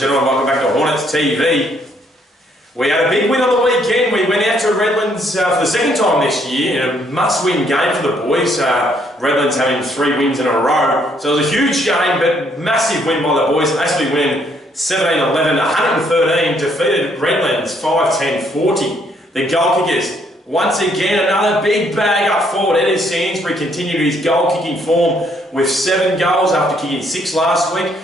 gentlemen, welcome back to Hornets TV. We had a big win on the weekend. We went out to Redlands for the second time this year in a must-win game for the boys. Redlands having 3 wins in a row. So it was a huge game, but massive win by the boys. Aspley win 17-11, 113, defeated Redlands 5-10-40. The goal kickers, once again, another big bag up forward. Eddie Sainsbury continued his goal-kicking form with 7 goals after kicking 6 last week.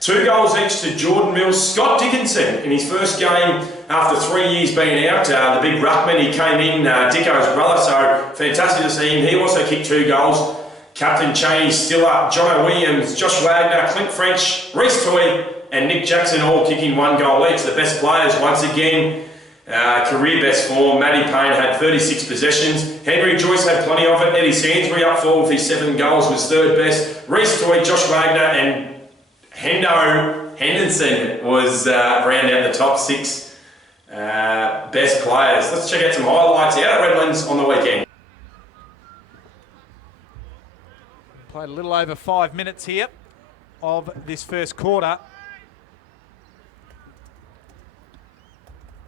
2 goals each to Jordan Mills. Scott Dickinson in his first game after 3 years being out. The big ruckman, he came in, Dicko's brother, so fantastic to see him. He also kicked 2 goals. Captain Cheney still up. Jono Williams, Josh Wagner, Clint French, Reece Toy and Nick Jackson all kicking 1 goal each. The best players once again. Career best form. Matty Payne had 36 possessions. Henry Joyce had plenty of it. Eddie Sainsbury up forward with his 7 goals was 3rd best. Reece Toy, Josh Wagner and Hendo Henderson was round out the top 6 best players. Let's check out some highlights out at Redlands on the weekend. Played a little over 5 minutes here of this first quarter.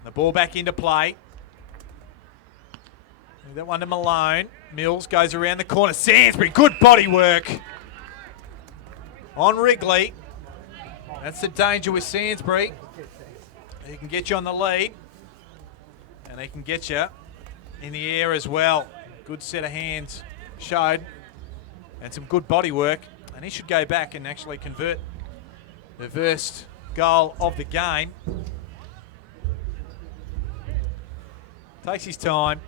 The ball back into play. That one to Malone. Mills goes around the corner. Sainsbury, good body work on Wrigley. That's the danger with Sainsbury. He can get you on the lead, and he can get you in the air as well. Good set of hands showed, and some good body work. And he should go back and actually convert the first goal of the game. Takes his time,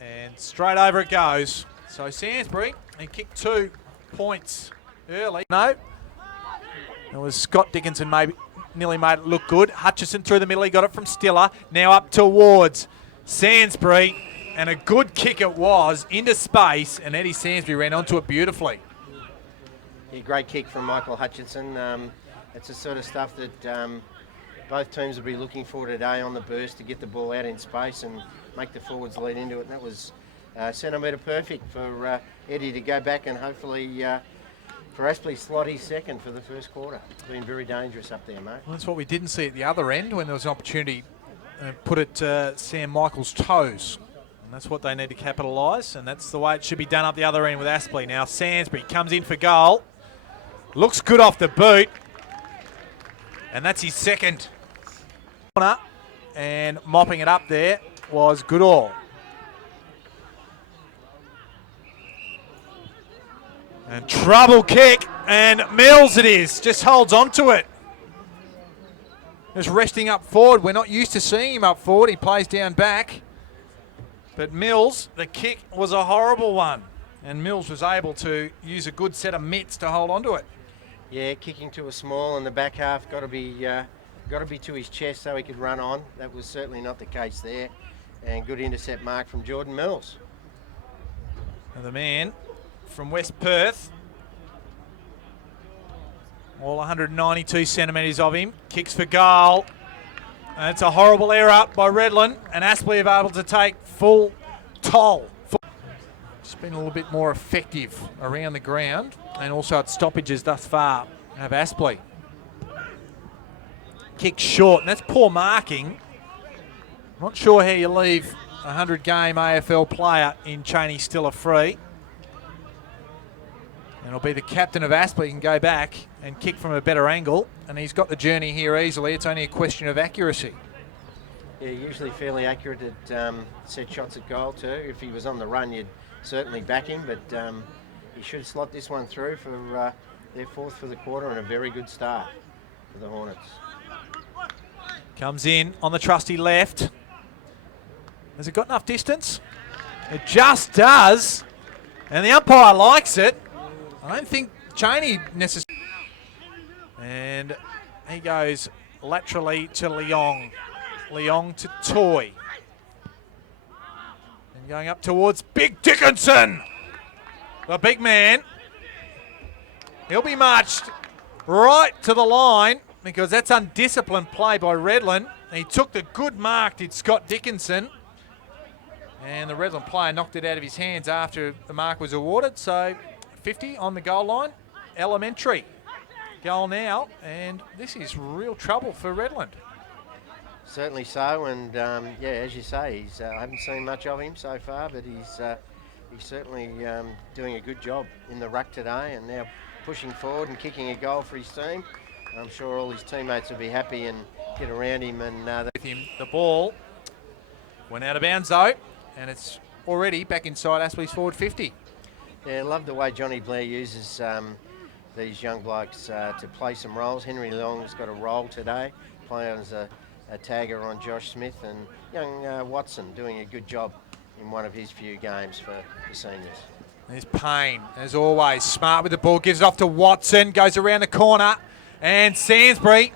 and straight over it goes. So Sainsbury, he kicked 2 points early. No. It was Scott Dickinson nearly made it look good. Hutchison through the middle, he got it from Stiller. Now up towards Sainsbury, and a good kick it was into space, and Eddie Sainsbury ran onto it beautifully. Yeah, great kick from Michael Hutchinson. It's the sort of stuff that both teams will be looking for today on the burst, to get the ball out in space and make the forwards lead into it. And that was centimetre perfect for Eddie to go back and hopefully for Aspley slot his second for the first quarter. It's been very dangerous up there, mate. Well, that's what we didn't see at the other end when there was an opportunity to put it Sam Michael's toes. And that's what they need to capitalise, and that's the way it should be done up the other end with Aspley. Now Sainsbury comes in for goal. Looks good off the boot. And that's his second. And mopping it up there was Goodall. And trouble kick, and Mills it is, just holds on to it. Just resting up forward. We're not used to seeing him up forward. He plays down back. But Mills, the kick was a horrible one. And Mills was able to use a good set of mitts to hold on to it. Yeah, kicking to a small in the back half, got to be to his chest so he could run on. That was certainly not the case there. And good intercept mark from Jordan Mills. And the man from West Perth, all 192 centimetres of him, kicks for goal. And it's a horrible error by Redland, and Aspley are able to take full toll. Just been a little bit more effective around the ground, and also at stoppages thus far of Aspley. Kick short, and that's poor marking. Not sure how you leave a 100-game AFL player in Cheney Stiller free. And it'll be the captain of Aspley. He can go back and kick from a better angle, and he's got the journey here easily. It's only a question of accuracy. Yeah, usually fairly accurate at set shots at goal too. If he was on the run, you'd certainly back him, but he should slot this one through for their 4th for the quarter, and a very good start for the Hornets. Comes in on the trusty left. Has it got enough distance? It just does, and the umpire likes it. I don't think Cheney necessarily. And he goes laterally to Leong. Leong to Toy. And going up towards Big Dickinson. The big man. He'll be marched right to the line because that's undisciplined play by Redland. He took the good mark, did Scott Dickinson. And the Redland player knocked it out of his hands after the mark was awarded. So 50 on the goal line. Elementary. goal now, and this is real trouble for Redland. Certainly so, and yeah, as you say, I haven't seen much of him so far, but he's certainly doing a good job in the ruck today, and now pushing forward and kicking a goal for his team. I'm sure all his teammates will be happy and get around him. And with him, the ball went out of bounds though, and it's already back inside Aspley's forward 50. Yeah, I love the way Johnny Blair uses these young blokes to play some roles. Henry Long's got a role today, playing as a tagger on Josh Smith, and young Watson doing a good job in one of his few games for the seniors. There's Payne, as always, smart with the ball, gives it off to Watson, goes around the corner, and Sainsbury.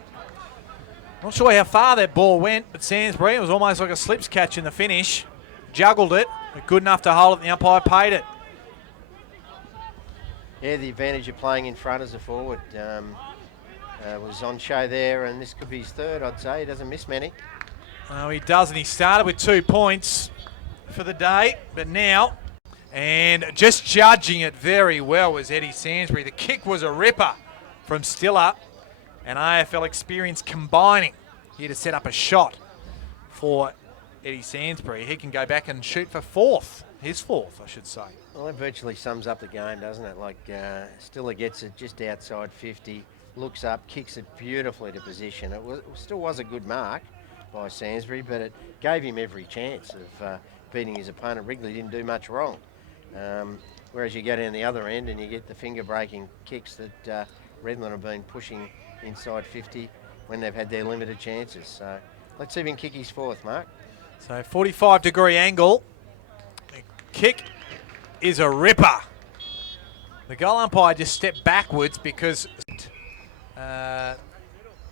Not sure how far that ball went, but Sainsbury, it was almost like a slips catch in the finish. Juggled it, but good enough to hold it, the umpire paid it. Yeah, the advantage of playing in front as a forward was on show there, and this could be his third, I'd say. He doesn't miss many. No, he doesn't. He started with 2 points for the day, but now, and just judging it very well was Eddie Sainsbury. The kick was a ripper from Stiller, and AFL experience combining here to set up a shot for Eddie Sainsbury. He can go back and shoot for his fourth, I should say. Well, that virtually sums up the game, doesn't it? Like, Stiller gets it just outside 50, looks up, kicks it beautifully to position. It still was a good mark by Sainsbury, but it gave him every chance of beating his opponent. Wrigley didn't do much wrong. Whereas you go down the other end and you get the finger-breaking kicks that Redland have been pushing inside 50 when they've had their limited chances. So let's see if he can kick his fourth, Mark. So 45-degree angle. The kick is a ripper. The goal umpire just stepped backwards because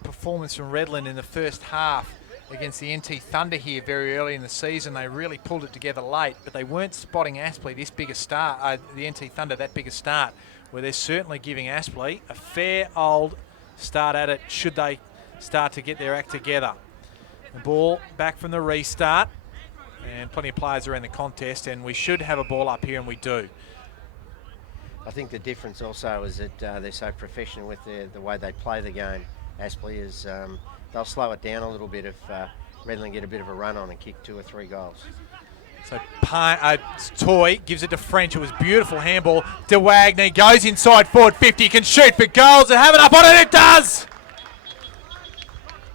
performance from Redland in the first half against the NT Thunder here very early in the season. They really pulled it together late, but they weren't spotting Aspley this big a start, the NT Thunder that big a start, where they're certainly giving Aspley a fair old start at it should they start to get their act together. The ball back from the restart, and plenty of players are in the contest, and we should have a ball up here, and we do. I think the difference also is that they're so professional with the way they play the game. Aspley is, they'll slow it down a little bit if Redland get a bit of a run on and kick 2 or 3 goals. So Toy gives it to French. It was beautiful handball. De Wagner goes inside forward 50, can shoot for goals and have it up on it. It does!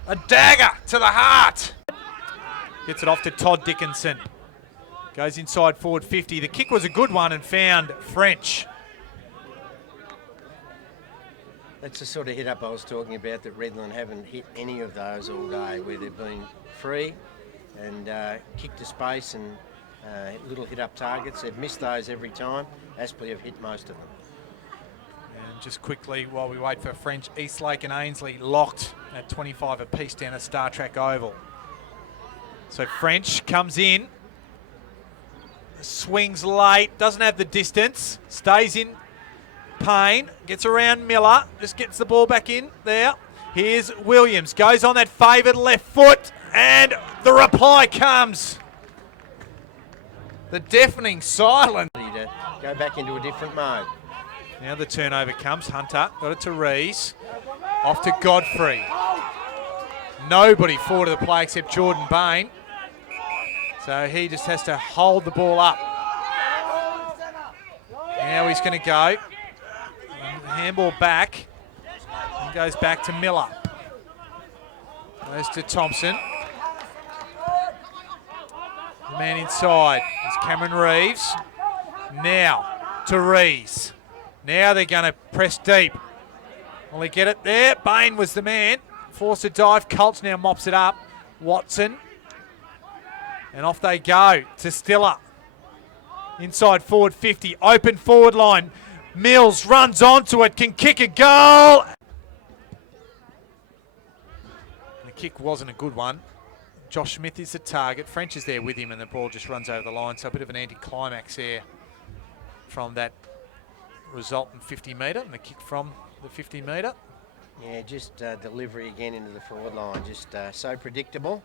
A dagger to the heart. Gets it off to Todd Dickinson. Goes inside forward 50. The kick was a good one and found French. That's the sort of hit-up I was talking about, that Redland haven't hit any of those all day, where they've been free and kicked to space and little hit-up targets. They've missed those every time. Aspley have hit most of them. And just quickly, while we wait for French, Eastlake and Ainslie locked at 25 apiece down at Star Trek Oval. So French comes in, swings late, doesn't have the distance, stays in Payne, gets around Miller, just gets the ball back in there. Here's Williams, goes on that favoured left foot, and the reply comes. The deafening silence. To go back into a different mode. Now the turnover comes. Hunter got it to Rees. Off to Godfrey. Nobody forward of the play except Jordan Bain. So he just has to hold the ball up. Now he's going to go. Handball back. And goes back to Miller. Goes to Thompson. The man inside is Cameron Reeves. Now to Rees. Now they're going to press deep. Will he get it there? Bain was the man. Forced a dive. Colts now mops it up. Watson. And off they go to Stiller. Inside forward 50. Open forward line. Mills runs onto it. Can kick a goal. The kick wasn't a good one. Josh Smith is the target. French is there with him, and the ball just runs over the line. So a bit of an anticlimax there from that resultant 50 metre, and the kick from the 50 metre. Yeah, just delivery again into the forward line. Just so predictable,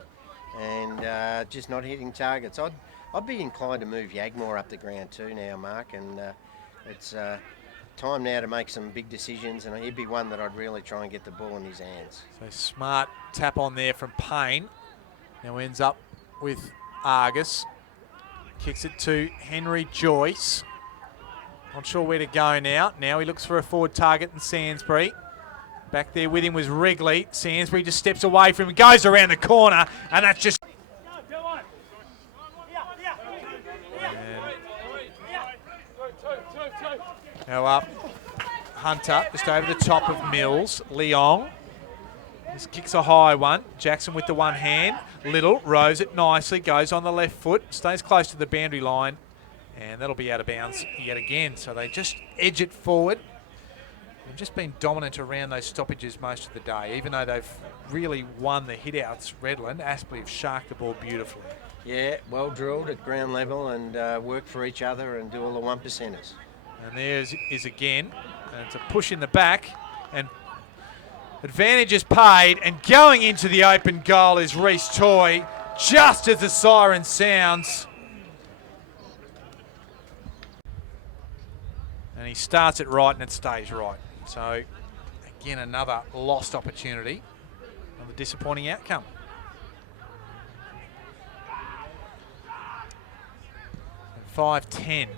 and just not hitting targets. I'd be inclined to move Yagmore up the ground too now, Mark, and it's time now to make some big decisions, and he'd be one that I'd really try and get the ball in his hands. So smart tap on there from Payne. Now ends up with Argus. Kicks it to Henry Joyce. Not sure where to go now. Now he looks for a forward target in Sainsbury. Back there with him was Wrigley. Sainsbury just steps away from him, goes around the corner, and that's just... Now up, Hunter just over the top of Mills. Leong, this kicks a high one. Jackson with the one hand. Little rows it nicely, goes on the left foot, stays close to the boundary line, and that'll be out of bounds yet again. So they just edge it forward. They've just been dominant around those stoppages most of the day, even though they've really won the hit-outs. Redland, Aspley have sharked the ball beautifully. Yeah, well drilled at ground level and work for each other and do all the one-percenters. And there's is again, and it's a push in the back, and advantage is paid, and going into the open goal is Reece Toy, just as the siren sounds. And he starts it right and it stays right. So, again, another lost opportunity, another disappointing outcome. And 5-10.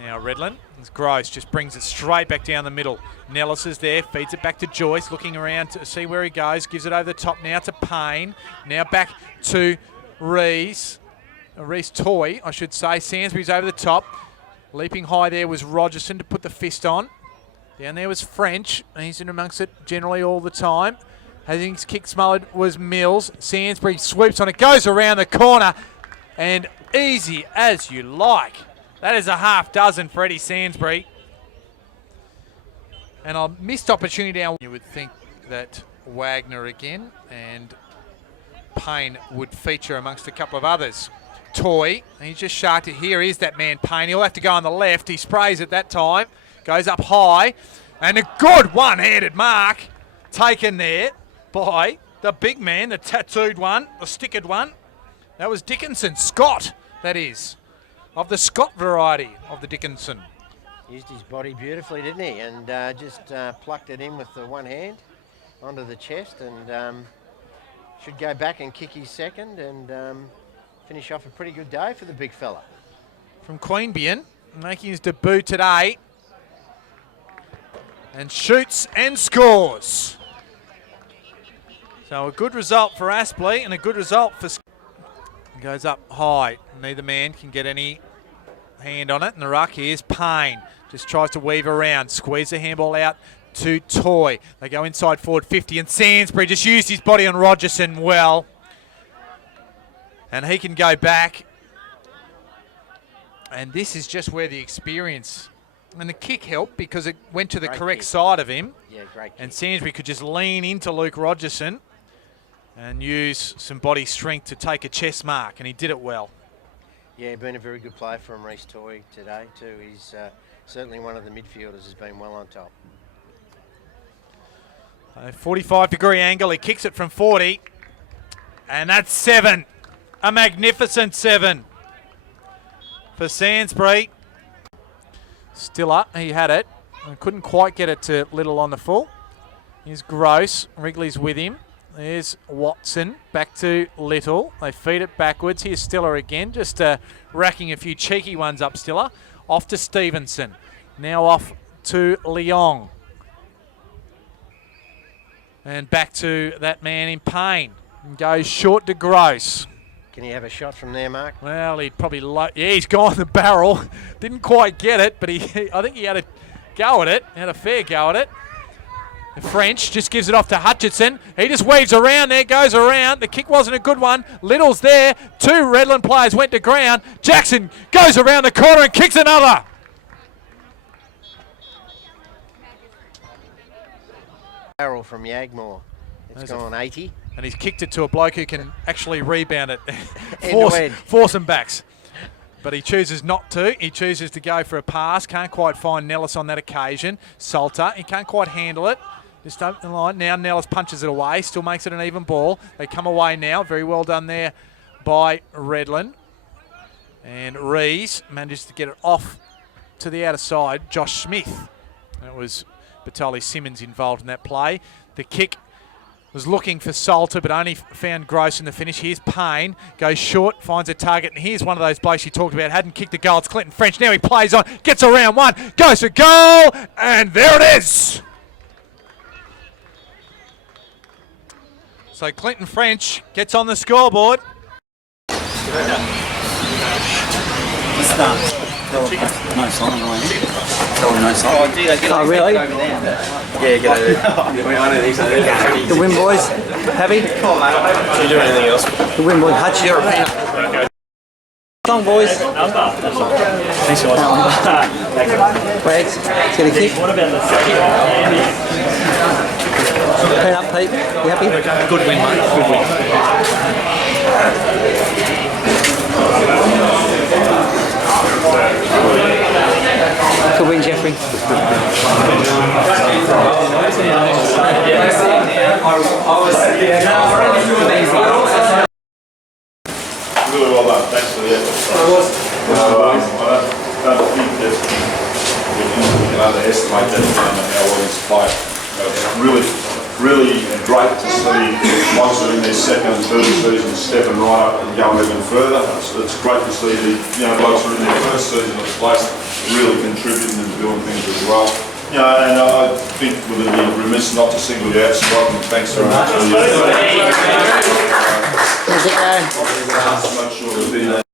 Now Redland, it's Gross, just brings it straight back down the middle. Nellis is there, feeds it back to Joyce, looking around to see where he goes, gives it over the top now to Payne. Now back to Reece Toy, I should say. Sainsbury's over the top. Leaping high there was Rogerson to put the fist on. Down there was French, and he's in amongst it generally all the time. I think his kick smothered was Mills. Sainsbury swoops on it, goes around the corner, and easy as you like. That is a half dozen for Eddie Sainsbury. And a missed opportunity down. You would think that Wagner again and Payne would feature amongst a couple of others. Toy, he's just sharked it. Here is that man Payne. He'll have to go on the left. He sprays at that time. Goes up high. And a good one-handed mark taken there by the big man, the tattooed one, the stickered one. That was Dickinson. Scott, that is. Of the Scott variety of the Dickinson. Used his body beautifully, didn't he? And just plucked it in with the one hand onto the chest, and should go back and kick his second and finish off a pretty good day for the big fella. From Queanbeyan, making his debut today. And shoots and scores. So a good result for Aspley and a good result for... Goes up high. Neither man can get any hand on it. And the ruck here's Payne. Just tries to weave around. Squeeze the handball out to Toy. They go inside forward 50. And Sainsbury just used his body on Rogerson well. And he can go back. And this is just where the experience... And the kick helped because it went to the correct side of him. Yeah, great kick. And Sainsbury could just lean into Luke Rogerson and use some body strength to take a chest mark, and he did it well. Yeah, been a very good play from Reece Toy today too. He's certainly one of the midfielders who's been well on top. A 45-degree angle, he kicks it from 40, and that's 7. A magnificent 7 for Sainsbury. Stiller, he had it, and couldn't quite get it to Little on the full. Here's Gross, Wrigley's with him. There's Watson, back to Little. They feed it backwards. Here's Stiller again, just racking a few cheeky ones up Stiller. Off to Stevenson. Now off to Leong. And back to that man in Payne. And goes short to Gross. Can he have a shot from there, Mark? Well, he'd probably... Yeah, he's gone the barrel. Didn't quite get it, but I think he had a go at it. He had a fair go at it. French just gives it off to Hutchinson. He just weaves around there, goes around. The kick wasn't a good one. Little's there. 2 Redland players went to ground. Jackson goes around the corner and kicks another. Barrel from Yagmore. It's gone 80. And he's kicked it to a bloke who can actually rebound it. force him backs. But he chooses not to. He chooses to go for a pass. Can't quite find Nellis on that occasion. Salter, he can't quite handle it. Just open the line. Now Nellis punches it away. Still makes it an even ball. They come away now. Very well done there by Redland. And Rees manages to get it off to the outer side. Josh Smith That was Batali Simmons involved in that play. The kick was looking for Salter, but only found Gross in the finish. Here's Payne, goes short, finds a target, and here's one of those blokes you talked about. Hadn't kicked a goal. It's Clinton French. Now he plays on, gets around one, goes for goal, and there it is. So Clinton French gets on the scoreboard. No sign, no sign. Oh, really? Yeah, get over there. The win, boys. Happy? Come on, mate. Can you do anything else? The win, boys. Hutch, you're a peanut. Come on, boys. Thanks, guys. Wags, let's get a kick. What about the Clean up, Pete. You happy? Good win, mate. Good win. Good win, Jeffrey. Really well done. Thanks for the effort. I don't think that we can underestimate that game and how well he's played. It's really great to see blokes that are in their second and third season stepping right up and going even further. It's great to see the blokes that are in their first season of the place really contributing and doing things as well. And I think we'd be remiss not to single you out, Scott, and thanks very much for your make sure to do that.